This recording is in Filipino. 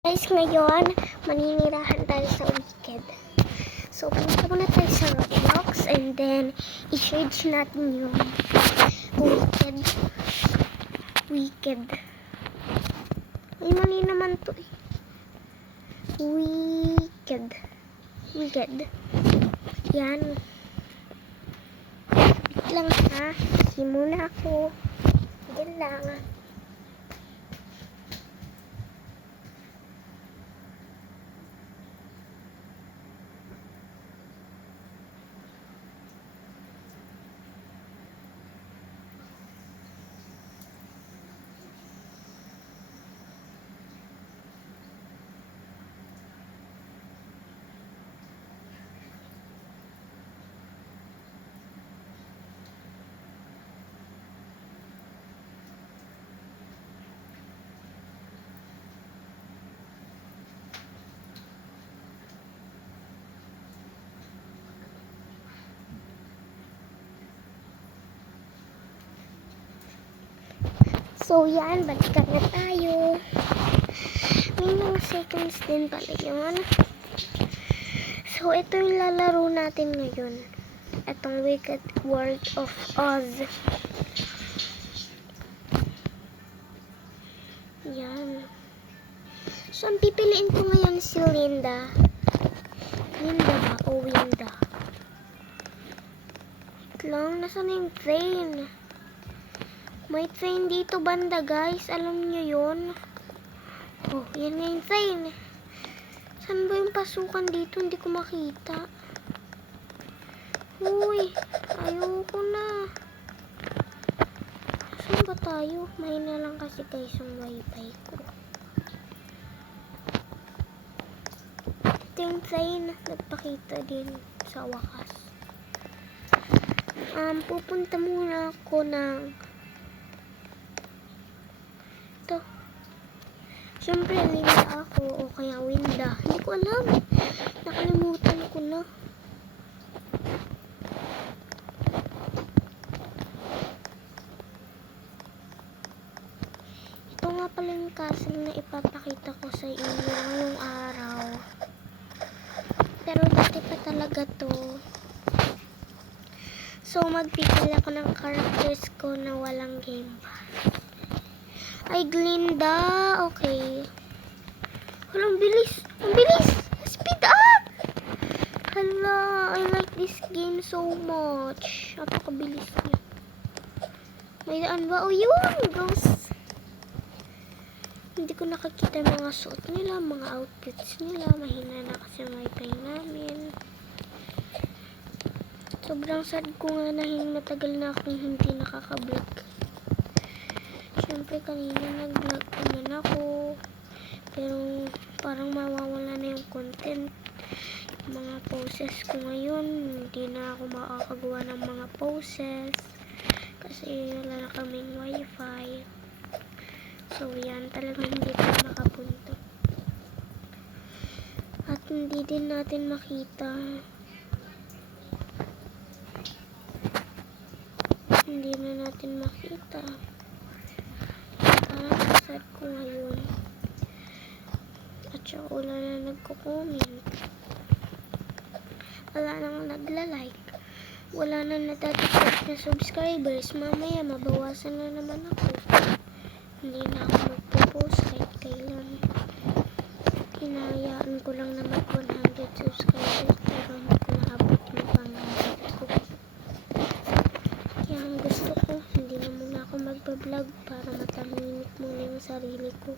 Guys, ngayon, maninirahan tayo sa Wicked. So, pumunta muna tayo sa Roblox and then, i-search natin yung Wicked. Ay, mali naman to eh. Wicked. Yan. Wait lang ha. Simula ako. Yan lang. So, yan. Balikan na tayo. May mga seconds din pala yun. So, ito yung lalaro natin ngayon. Itong Wicked World of Oz. Yan. So, ang pipiliin ko ngayon si Linda. Linda ba? O Winda? Wait lang. Nasaan na yung train? May train dito banda, guys. Alam nyo yun? Oh, yan nga yung train. Saan ba yung pasukan dito? Hindi ko makita. Uy, ayoko na. Saan ba tayo? Mahina lang kasi guys yung wifi ko. Ito yung train. Nagpakita din sa wakas. Pupunta muna ako ng siyempre, Linda ako o kaya Winda. Hindi ko alam. Nakalimutan ko na. Ito nga pala yung castle na ipapakita ko sa inyo ngayong araw. Pero dati pa talaga to. So, magpipili ako ng characters ko na walang game pa. Ay, Glinda. Okay. Walang bilis. Ang bilis. Speed up. Hala, I like this game so much. Napakabilis niya. May daan ba? Oh, yun. Ghost. Hindi ko nakakita mga suot nila, mga outfits nila. Mahina na kasi ang wifi namin. Sobrang sad ko nga na matagal na akong hindi nakaka-vlog. Siyempre kanina nag-vlog naman ako, pero parang mawawala na yung content. Mga poses ko ngayon, hindi na ako makakagawa ng mga poses kasi wala na kaming wifi. So yan, talagang hindi tayo makapunta. At hindi din natin makita. Hindi na natin makita. Parang sad ko ngayon. At saka wala na nagko-comment. Wala nang nagla-like. Wala na natatikot na subscribers. Mamaya mabawasan na naman ako. Hindi na ako magpo-post kahit kailan. Hinahayaan ko lang na mag 100 subscribers pero hindi ko naabot yung pangarap ko. Kaya ang gusto ko, hindi na muna ako magpa-vlog para matahimik muna yung sarili ko.